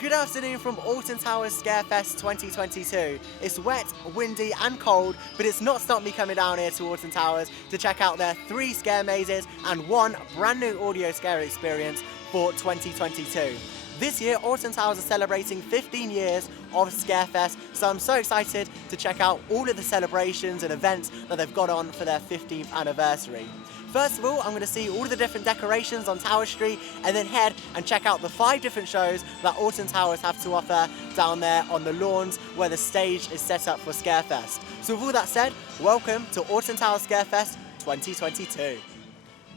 Good afternoon from Alton Towers Scarefest 2022. It's wet, windy and cold, but it's not stopped me coming down here to Alton Towers to check out their 3 scare mazes and 1 brand new audio scare experience for 2022. This year, Alton Towers are celebrating 15 years of Scarefest, so I'm so excited to check out all of the celebrations and events that they've got on for their 15th anniversary. First of all, I'm going to see all of the different decorations on Tower Street and then head and check out the 5 different shows that Alton Towers have to offer down there on the lawns where the stage is set up for Scarefest. So with all that said, welcome to Alton Towers Scarefest 2022.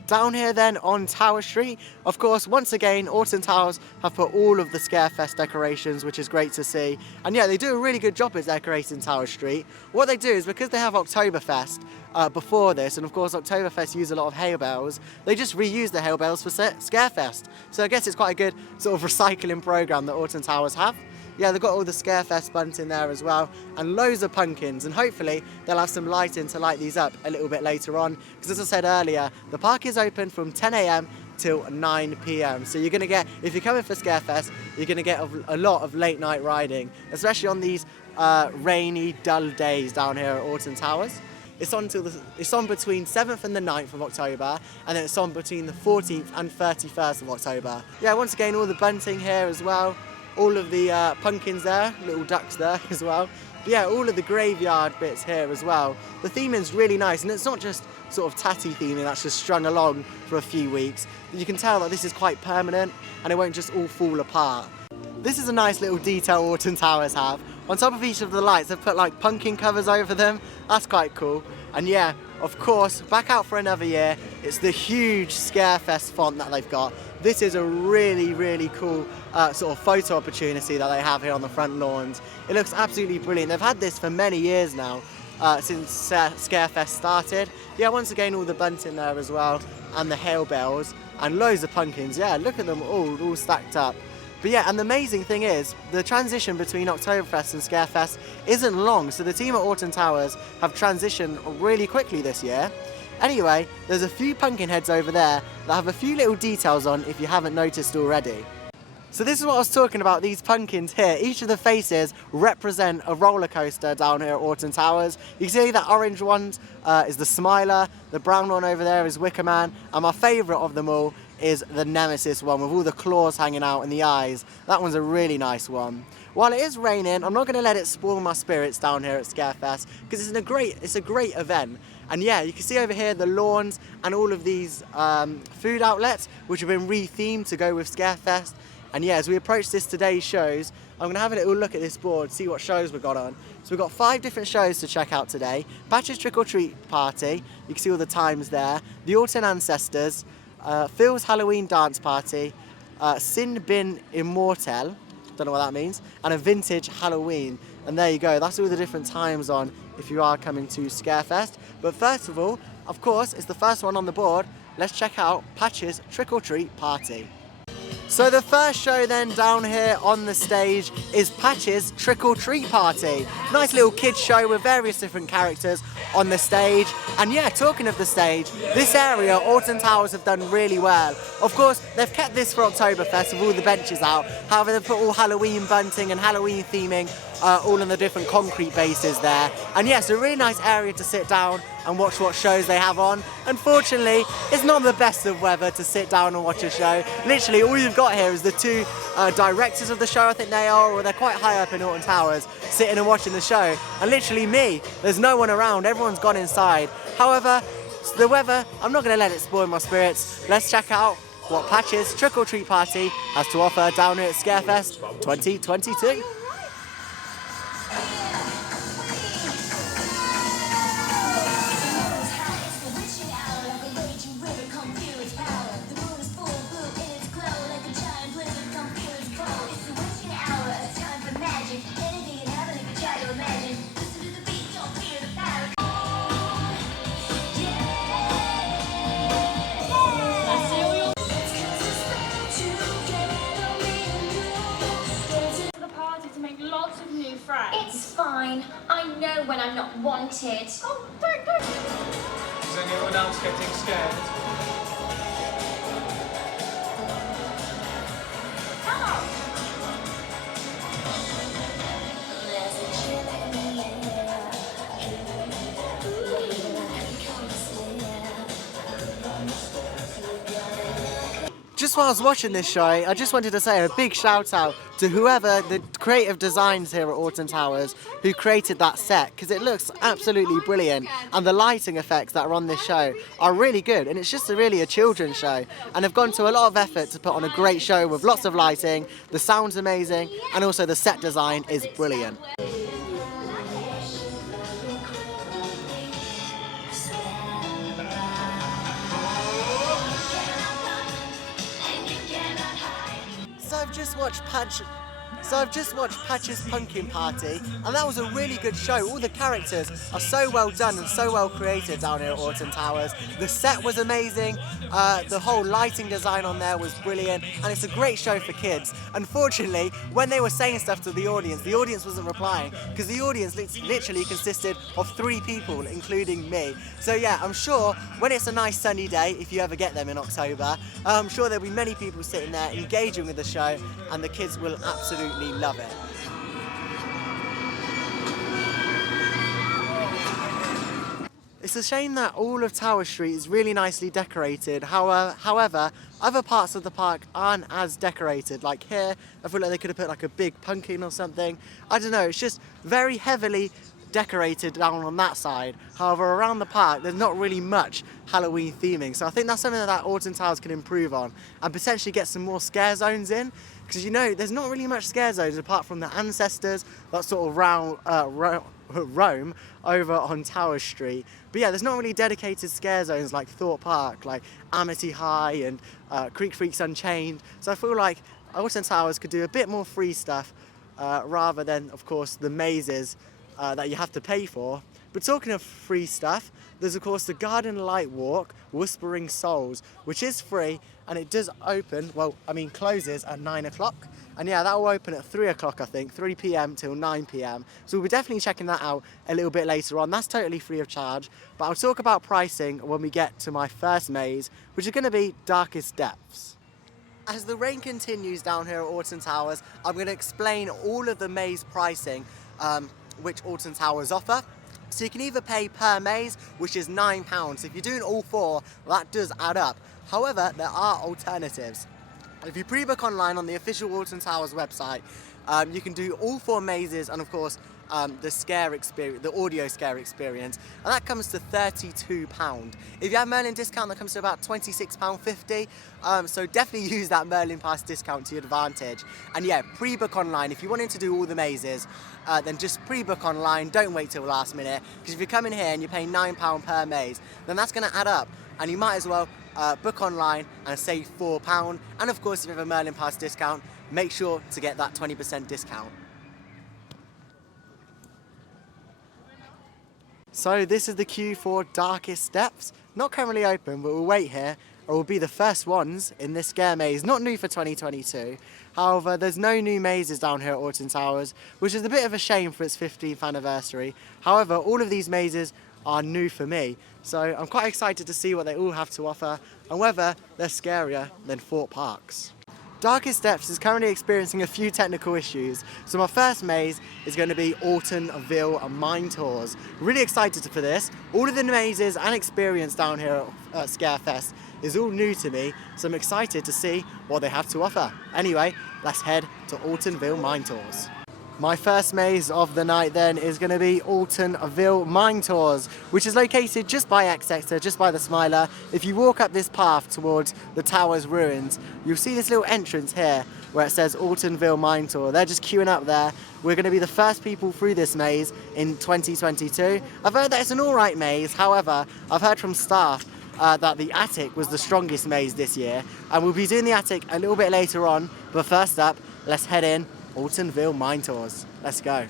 Down here then on Tower Street, of course, once again, Alton Towers have put all of the Scarefest decorations, which is great to see. And yeah, they do a really good job at decorating Tower Street. What they do is, because they have Oktoberfest before this, and of course Oktoberfest use a lot of hay bales, they just reuse the hay bales for Scarefest. So I guess it's quite a good sort of recycling program that Alton Towers have. Yeah, they've got all the Scarefest bunting there as well, and loads of pumpkins, and hopefully they'll have some lighting to light these up a little bit later on, because as I said earlier, the park is open from 10 AM till 9 PM. So you're going to get, if you're coming for Scarefest, you're going to get a lot of late night riding, especially on these rainy, dull days down here at Alton Towers. It's on between 7th and the 9th of October, and then it's on between the 14th and 31st of October. Yeah, once again, all the bunting here as well. All of the pumpkins there, little ducks there as well. But yeah, all of the graveyard bits here as well. The theming's really nice, and it's not just sort of tatty theming that's just strung along for a few weeks. You can tell that this is quite permanent, and it won't just all fall apart. This is a nice little detail Alton Towers have. On top of each of the lights, they've put like pumpkin covers over them. That's quite cool. And yeah, of course, back out for another year. It's the huge Scarefest font that they've got. This is a really, really cool sort of photo opportunity that they have here on the front lawns. It looks absolutely brilliant. They've had this for many years now, since Scarefest started. Yeah, once again, all the bunting there as well, and the hail bells, and loads of pumpkins. Yeah, look at them all stacked up. But yeah, and the amazing thing is, the transition between Oktoberfest and Scarefest isn't long, so the team at Alton Towers have transitioned really quickly this year. Anyway, there's a few pumpkin heads over there that have a few little details on if you haven't noticed already. So this is what I was talking about, these pumpkins here. Each of the faces represent a roller coaster down here at Alton Towers. You can see that orange one is the Smiler, the brown one over there is Wicker Man, and my favourite of them all is the Nemesis one with all the claws hanging out in the eyes. That one's a really nice one. While it is raining, I'm not going to let it spoil my spirits down here at Scarefest, because it's a great event. And yeah, you can see over here the lawns and all of these food outlets which have been re-themed to go with Scarefest. And yeah, as we approach today's shows, I'm going to have a little look at this board, see what shows we've got on. So we've got 5 different shows to check out today. Patch's Trick or Treat Party, you can see all the times there. The Alton Ancestors, Phil's Halloween Dance Party, Sin Bin Immortel, don't know what that means, and a Vintage Halloween. And there you go, that's all the different times on if you are coming to Scarefest. But first of all, of course, it's the first one on the board. Let's check out Patch's Trick or Treat Party. So the first show then down here on the stage is Patch's Trick or Treat Party. Nice little kids show with various different characters on the stage. And yeah, talking of the stage, this area, Alton Towers have done really well. Of course, they've kept this for Oktoberfest with all the benches out. However, they've put all Halloween bunting and Halloween theming all in the different concrete bases there. And yes, a really nice area to sit down and watch what shows they have on. Unfortunately, it's not the best of weather to sit down and watch a show. Literally, all you've got here is the 2 directors of the show, I think they are, or they're quite high up in Alton Towers, sitting and watching the show. And literally me, there's no one around, everyone's gone inside. However, the weather, I'm not going to let it spoil my spirits. Let's check out what Patch's Trick or Treat Party has to offer down here at Scarefest 2022. It's fine. I know when I'm not wanted. Oh, don't. Is anyone else getting scared? Come on. just while I was watching this show, I just wanted to say a big shout out to whoever the creative designs here at Alton Towers who created that set, because it looks absolutely brilliant, and the lighting effects that are on this show are really good, and it's just really a children's show, and they've gone to a lot of effort to put on a great show with lots of lighting, the sound's amazing, and also the set design is brilliant. So I've just watched Patch's Pumpkin Party, and that was a really good show. All the characters are so well done and so well created down here at Alton Towers. The set was amazing, the whole lighting design on there was brilliant, and it's a great show for kids. Unfortunately, when they were saying stuff to the audience wasn't replying, because the audience literally consisted of 3 people, including me. So yeah, I'm sure when it's a nice sunny day, if you ever get them in October, I'm sure there'll be many people sitting there engaging with the show, and the kids will absolutely love it. It's a shame that all of Tower Street is really nicely decorated. However, other parts of the park aren't as decorated. Like here, I feel like they could have put like a big pumpkin or something. I don't know, it's just very heavily decorated down on that side. However, around the park, there's not really much Halloween theming. So I think that's something that Alton Towers can improve on and potentially get some more scare zones in. Because you know, there's not really much scare zones apart from the ancestors that sort of roam over on Tower Street. But yeah, there's not really dedicated scare zones like Thorpe Park, like Amity High and Creek Freaks Unchained. So I feel like Alton Towers could do a bit more free stuff rather than, of course, the mazes that you have to pay for. But talking of free stuff, there's of course the Garden Light Walk, Whispering Souls, which is free, and it does open, closes at 9 o'clock. And yeah, that will open at 3 o'clock, I think, 3 p.m. till 9 p.m. So we'll be definitely checking that out a little bit later on. That's totally free of charge. But I'll talk about pricing when we get to my first maze, which is going to be Darkest Depths. As the rain continues down here at Alton Towers, I'm going to explain all of the maze pricing which Alton Towers offer. So you can either pay per maze, which is £9. If you're doing all 4, that does add up. However, there are alternatives. If you pre-book online on the official Alton Towers website, you can do all 4 mazes and of course the scare experience, the audio scare experience, and that comes to £32. If you have Merlin discount, that comes to about £26.50. So definitely use that Merlin Pass discount to your advantage. And yeah, pre-book online. If you're wanting to do all the mazes, then just pre-book online. Don't wait till last minute, because if you're coming here and you're paying £9 per maze, then that's going to add up, and you might as well book online and save £4. And of course, if you have a Merlin Pass discount, make sure to get that 20% discount. So this is the queue for Darkest Depths. Not currently open, but we'll wait here, or we'll be the first ones in this scare maze. Not new for 2022. However, there's no new mazes down here at Alton Towers, which is a bit of a shame for its 15th anniversary. However, all of these mazes are new for me, so I'm quite excited to see what they all have to offer and whether they're scarier than Thorpe Parks. Darkest Depths is currently experiencing a few technical issues, so my first maze is going to be Altonville Mine Tours. Really excited for this. All of the mazes and experience down here at Scarefest is all new to me, so I'm excited to see what they have to offer. Anyway, let's head to Altonville Mine Tours. My first maze of the night then is going to be Altonville Mine Tours, which is located just by Exeter, just by the Smiler. If you walk up this path towards the tower's ruins, you'll see this little entrance here where it says Altonville Mine Tour. They're just queuing up there. We're going to be the first people through this maze in 2022. I've heard that it's an alright maze, however, I've heard from staff that the attic was the strongest maze this year, and we'll be doing the attic a little bit later on, but first up, let's head in Altonville Mine Tours. Let's go.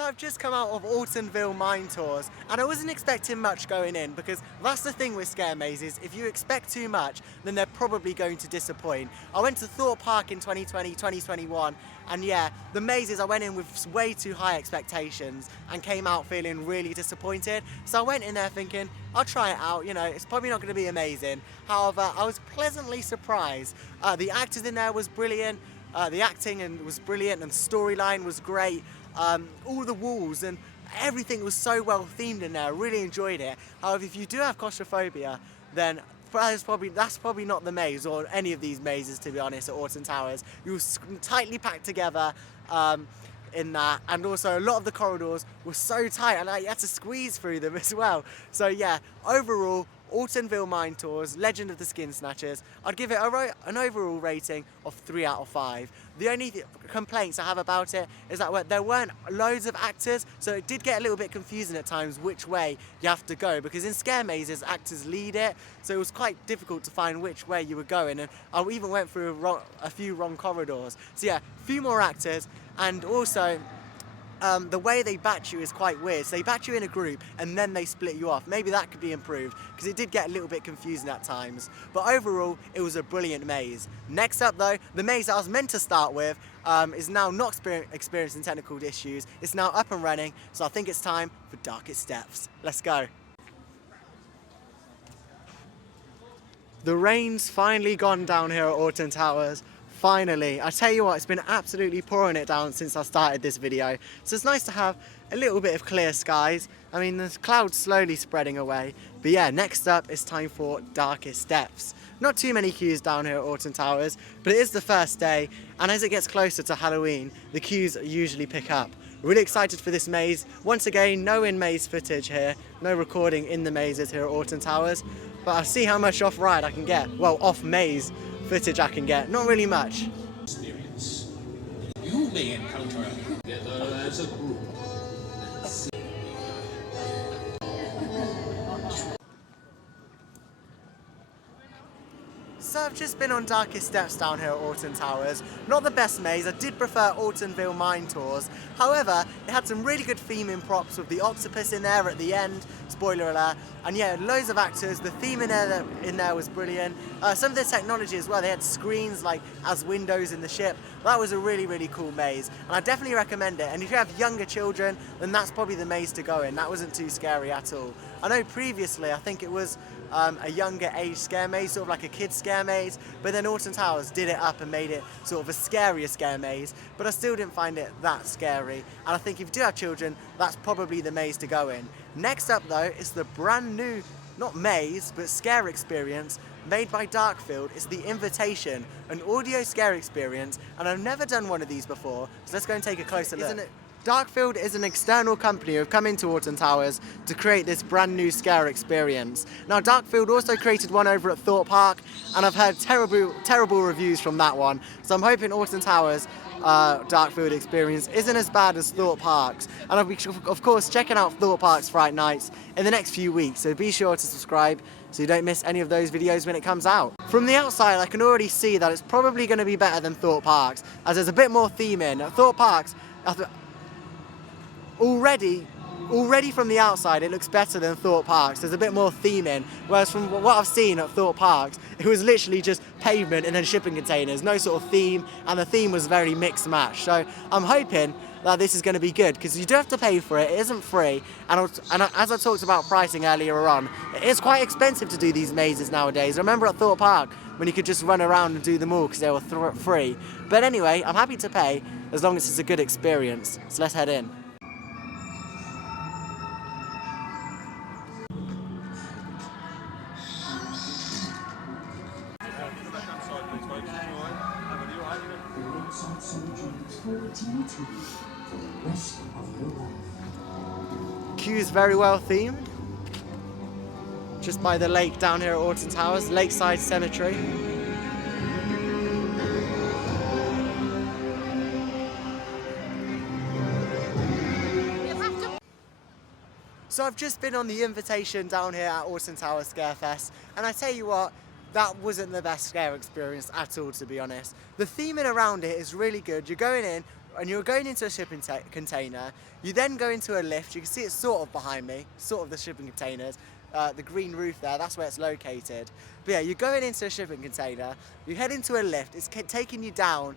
So I've just come out of Altonville Mine Tours, and I wasn't expecting much going in, because that's the thing with scare mazes. If you expect too much, then they're probably going to disappoint. I went to Thorpe Park in 2020, 2021, and yeah, the mazes I went in with way too high expectations and came out feeling really disappointed. So I went in there thinking, I'll try it out, you know, it's probably not going to be amazing. However, I was pleasantly surprised. The actors in there was brilliant, the acting was brilliant, and the storyline was great. All the walls and everything was so well themed in there. I really enjoyed it. However, if you do have claustrophobia, then that's probably not the maze, or any of these mazes, to be honest, at Alton Towers. You're tightly packed together in that, and also a lot of the corridors were so tight, and you had to squeeze through them as well. So yeah, overall, Altonville Mine Tours, Legend of the Skin Snatchers, I'd give it an overall rating of 3 out of 5. The only complaints I have about it is that there weren't loads of actors, so it did get a little bit confusing at times which way you have to go, because in scare mazes, actors lead it, so it was quite difficult to find which way you were going, and I even went through a few wrong corridors. So yeah, a few more actors, and also the way they batch you is quite weird. So they batch you in a group and then they split you off. Maybe that could be improved, because it did get a little bit confusing at times. But overall, it was a brilliant maze. Next up though, the maze that I was meant to start with is now not experiencing technical issues. It's now up and running, so I think it's time for Darkest Depths. Let's go. The rain's finally gone down here at Alton Towers. Finally, I tell you what, it's been absolutely pouring it down since I started this video. So it's nice to have a little bit of clear skies. I mean, the clouds slowly spreading away. But yeah, next up it's time for Darkest Depths. Not too many queues down here at Alton Towers, but it is the first day, and as it gets closer to Halloween, the queues usually pick up. Really excited for this maze. Once again, no in-maze footage here, no recording in the mazes here at Alton Towers, but I'll see how much off-ride I can get. Well, off-maze footage I can get. Not really much. Experience. You may encounter together as a group. So I've just been on Darkest Depths down here at Alton Towers. Not the best maze, I did prefer Altonville Mine Tours. However, it had some really good theming props with the octopus in there at the end, spoiler alert, and yeah, loads of actors. The theme in there was brilliant. Some of the technology as well, they had screens like as windows in the ship. That was a really, really cool maze, and I definitely recommend it. And if you have younger children, then that's probably the maze to go in. That wasn't too scary at all. I know previously, I think it was a younger age scare maze, sort of like a kid's scare maze, but then Alton Towers did it up and made it sort of a scarier scare maze, but I still didn't find it that scary, and I think if you do have children, that's probably the maze to go in. Next up though is the brand new, not maze, but scare experience made by Darkfield. It's the Invitation, an audio scare experience, and I've never done one of these before, so let's go and take a closer look. Darkfield is an external company who have come into Alton Towers to create this brand new scare experience. Now, Darkfield also created one over at Thorpe Park, and I've heard terrible reviews from that one. So I'm hoping Alton Towers Darkfield experience isn't as bad as Thorpe Park's. And I'll be, of course, checking out Thorpe Park's Fright Nights in the next few weeks, so be sure to subscribe so you don't miss any of those videos when it comes out. From the outside, I can already see that it's probably going to be better than Thorpe Park's, as there's a bit more theme in. At Thorpe Park's, Already from the outside, it looks better than Thorpe Park's. There's a bit more theme in, whereas from what I've seen at Thorpe Park's, it was literally just pavement and then shipping containers, no sort of theme, and the theme was very mixed match. So I'm hoping that this is going to be good, because you do have to pay for it, it isn't free, and as I talked about pricing earlier on, it is quite expensive to do these mazes nowadays. I remember at Thorpe Park when you could just run around and do them all because they were free. But anyway, I'm happy to pay as long as it's a good experience. So let's head in. Queue's very well themed, just by the lake down here at Alton Towers, Lakeside Cemetery. So I've just been on the Invitation down here at Alton Towers Scarefest, and I tell you what, that wasn't the best scare experience at all, to be honest. The theming around it is really good. You're going in and you're going into a shipping container. You then go into a lift. You can see it's sort of behind me, sort of the shipping containers. The green roof there, that's where it's located. But yeah, you're going into a shipping container, you head into a lift, it's taking you down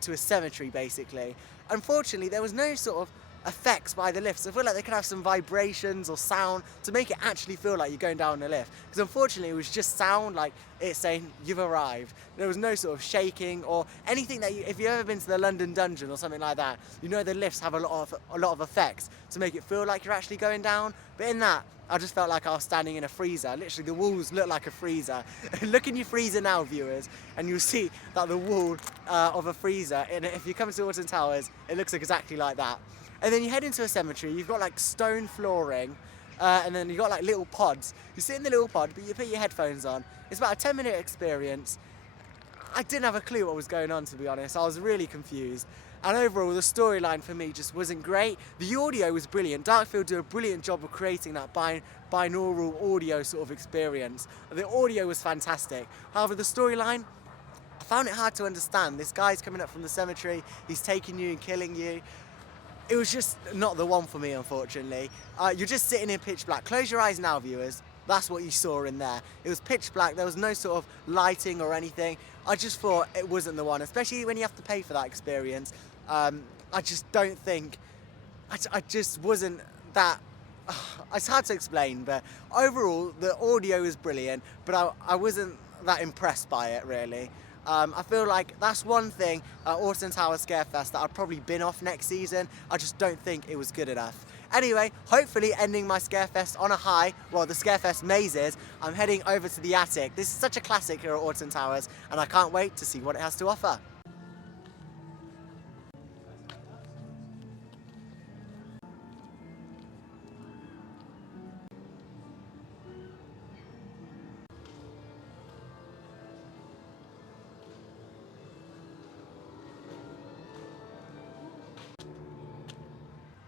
to a cemetery basically. Unfortunately, there was no sort of effects by the lift, so I feel like they could have some vibrations or sound to make it actually feel like you're going down the lift. Because unfortunately, it was just sound, like it's saying you've arrived. There was no sort of shaking or anything that if you've ever been to the London Dungeon or something like that, you know the lifts have a lot of effects to make it feel like you're actually going down. But in that, I just felt like I was standing in a freezer. Literally, the walls look like a freezer. Look in your freezer now, viewers, and you'll see that the wall of a freezer, and if you come to Alton Towers, it looks exactly like that. And then you head into a cemetery, you've got like stone flooring, and then you've got like little pods. You sit in the little pod, but you put your headphones on. It's about a 10-minute experience. I didn't have a clue what was going on, to be honest. I was really confused. And overall, the storyline for me just wasn't great. The audio was brilliant. Darkfield did a brilliant job of creating that binaural audio sort of experience. The audio was fantastic. However, the storyline, I found it hard to understand. This guy's coming up from the cemetery, he's taking you and killing you. It was just not the one for me, unfortunately. You're just sitting in pitch black. Close your eyes now, viewers. That's what you saw in there. It was pitch black, there was no sort of lighting or anything. I just thought it wasn't the one, especially when you have to pay for that experience. I just don't think, I just wasn't that, it's hard to explain, but overall the audio is brilliant, but I wasn't that impressed by it really. I feel like that's one thing at Alton Towers Scarefest that I'd probably bin off next season. I just don't think it was good enough. Anyway, hopefully ending my Scarefest on a high, well, the Scarefest mazes, I'm heading over to the attic. This is such a classic here at Alton Towers, and I can't wait to see what it has to offer.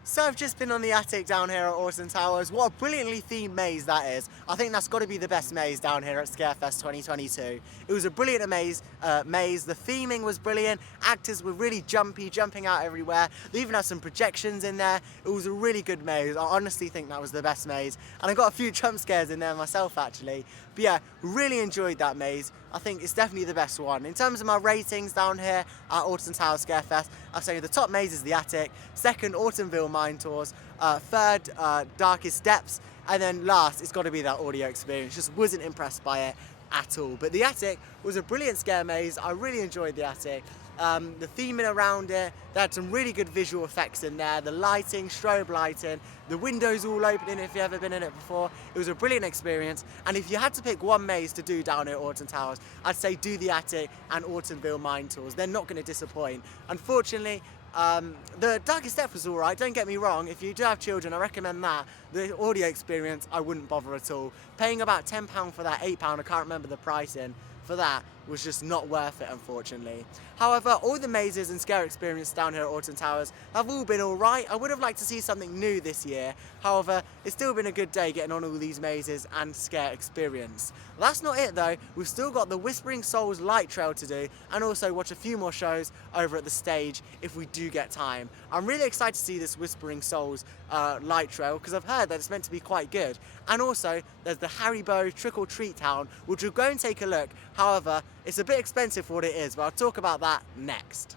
So I've just been on the attic down here at Alton Towers. What a brilliantly themed maze that is. I think that's got to be the best maze down here at Scarefest 2022. It was a brilliant maze. The theming was brilliant. Actors were really jumping out everywhere. They even had some projections in there. It was a really good maze. I honestly think that was the best maze. And I got a few jump scares in there myself actually. But yeah, really enjoyed that maze. I think it's definitely the best one. In terms of my ratings down here at Alton Towers Scarefest, I'd say the top maze is the attic, second Altonville Mine Tours, third Darkest Depths, and then last it's got to be that audio experience. Just wasn't impressed by it at all. But the attic was a brilliant scare maze. I really enjoyed the attic. The theming around it, they had some really good visual effects in there, the lighting, strobe lighting, the windows all opening if you've ever been in it before. It was a brilliant experience, and if you had to pick one maze to do down here at Alton Towers, I'd say do the attic and Altonville Mine Tours. They're not going to disappoint. Unfortunately, the Darkest Depth was alright, don't get me wrong. If you do have children, I recommend that. The audio experience, I wouldn't bother at all. Paying about £10 for that, £8, I can't remember the pricing, for that was just not worth it, unfortunately. However, all the mazes and scare experience down here at Alton Towers have all been alright. I would have liked to see something new this year. However, it's still been a good day getting on all these mazes and scare experience. That's not it though. We've still got the Whispering Souls light trail to do, and also watch a few more shows over at the stage if we do get time. I'm really excited to see this Whispering Souls light trail because I've heard that it's meant to be quite good. And also, there's the HARIBO Trick or Treat Town, which we'll go and take a look. However, it's a bit expensive for what it is, but I'll talk about that next.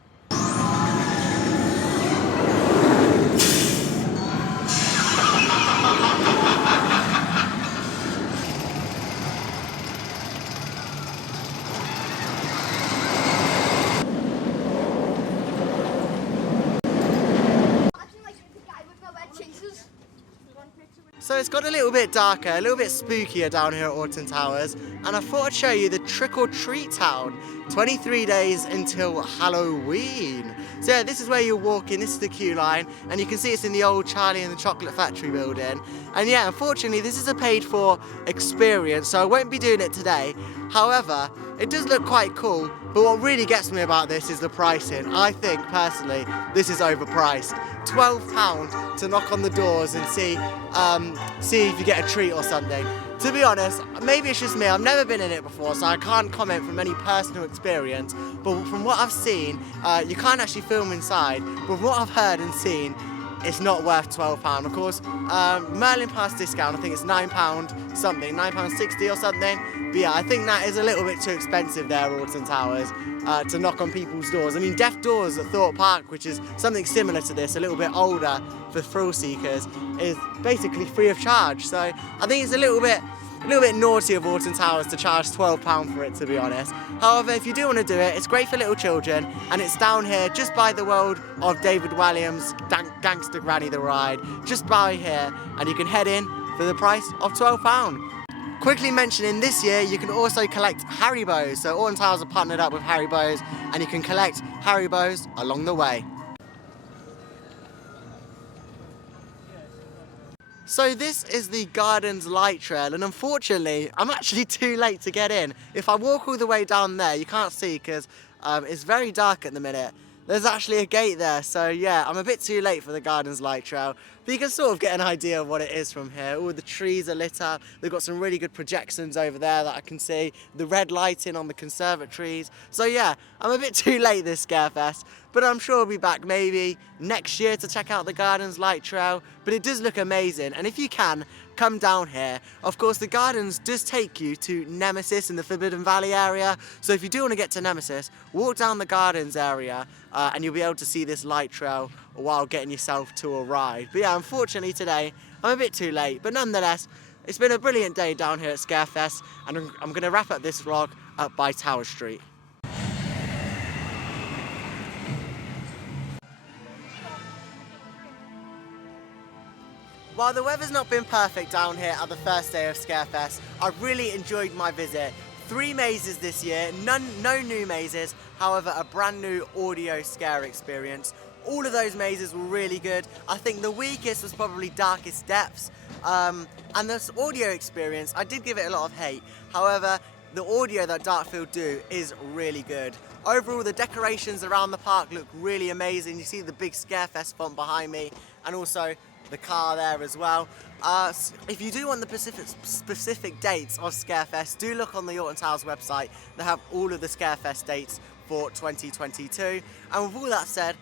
So it's got a little bit darker, a little bit spookier down here at Alton Towers, and I thought I'd show you the Trick or Treat Town. 23 days until Halloween. So yeah, this is where you're walking, this is the queue line, and you can see it's in the old Charlie and the Chocolate Factory building. And yeah, unfortunately this is a paid for experience, so I won't be doing it today. However, it does look quite cool, but what really gets me about this is the pricing. I think, personally, this is overpriced. £12 to knock on the doors and see if you get a treat or something. To be honest, maybe it's just me, I've never been in it before, so I can't comment from any personal experience, but from what I've seen, you can't actually film inside, but from what I've heard and seen, it's not worth £12. Of course, Merlin Pass discount, I think it's £9 something, £9.60 or something, but yeah, I think that is a little bit too expensive there, Alton Towers, to knock on people's doors. I mean, Deaf Doors at Thorpe Park, which is something similar to this, a little bit older for thrill seekers, is basically free of charge, so I think it's a little bit naughty of Alton Towers to charge £12 for it, to be honest. However, if you do want to do it, it's great for little children, and it's down here just by the world of David Walliams' Gangster Granny the Ride, just by here, and you can head in for the price of £12. Quickly mentioning, this year you can also collect HARIBOs, so Alton Towers are partnered up with HARIBOs, and you can collect HARIBOs along the way. So this is the Gardens Light Trail, and unfortunately I'm actually too late to get in. If I walk all the way down there, you can't see because it's very dark at the minute. There's actually a gate there, so yeah, I'm a bit too late for the Gardens Light Trail, but you can sort of get an idea of what it is from here. All the trees are lit up, they've got some really good projections over there that I can see, the red lighting on the conservatories, so yeah, I'm a bit too late this Scarefest, but I'm sure I'll be back maybe next year to check out the Gardens Light Trail, but it does look amazing, and if you can, come down here. Of course, the Gardens does take you to Nemesis in the Forbidden Valley area, so if you do want to get to Nemesis, walk down the Gardens area and you'll be able to see this light trail while getting yourself to a ride. But yeah, unfortunately today, I'm a bit too late, but nonetheless, it's been a brilliant day down here at Scarefest, and I'm going to wrap up this vlog up by Tower Street. While the weather's not been perfect down here at the first day of Scarefest, I've really enjoyed my visit. 3 mazes this year, no new mazes, however a brand new audio scare experience. All of those mazes were really good. I think the weakest was probably Darkest Depths, and this audio experience, I did give it a lot of hate. However, the audio that Darkfield do is really good. Overall, the decorations around the park look really amazing. You see the big Scarefest font behind me, and also the car there as well. If you do want the specific dates of Scarefest, do look on the Alton Towers website. They have all of the Scarefest dates for 2022. And with all that said,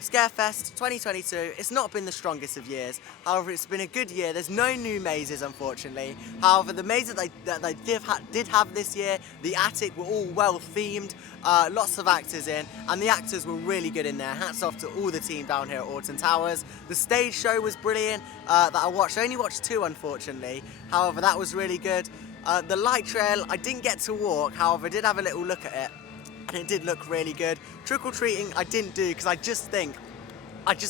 Scarefest 2022, it's not been the strongest of years. However, it's been a good year. There's no new mazes, unfortunately. However, the mazes that they did have this year, the attic, were all well themed. Lots of actors in, and the actors were really good in there. Hats off to all the team down here at Alton Towers. The stage show was brilliant that I watched. I only watched 2, unfortunately. However, that was really good. The light trail, I didn't get to walk. However, I did have a little look at it, and it did look really good. Trick-or-treating I didn't do because I just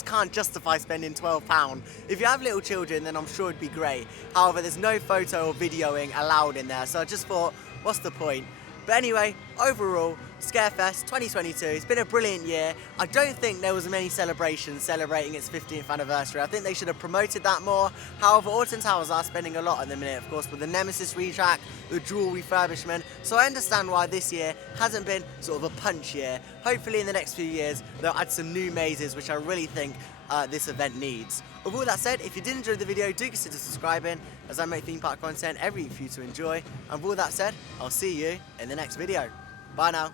can't justify spending £12. If you have little children, then I'm sure it'd be great. However, there's no photo or videoing allowed in there, so I just thought, what's the point? But anyway, overall, Scarefest 2022, it's been a brilliant year. I don't think there was many celebrations celebrating its 15th anniversary. I think they should have promoted that more. However, Alton Towers are spending a lot at the minute, of course, with the Nemesis retrack, the Jewel refurbishment, so I understand why this year hasn't been sort of a punch year. Hopefully in the next few years, they'll add some new mazes, which I really think this event needs. With all that said, if you did enjoy the video, do consider subscribing, as I make theme park content every week for you to enjoy. And with all that said, I'll see you in the next video. Bye now.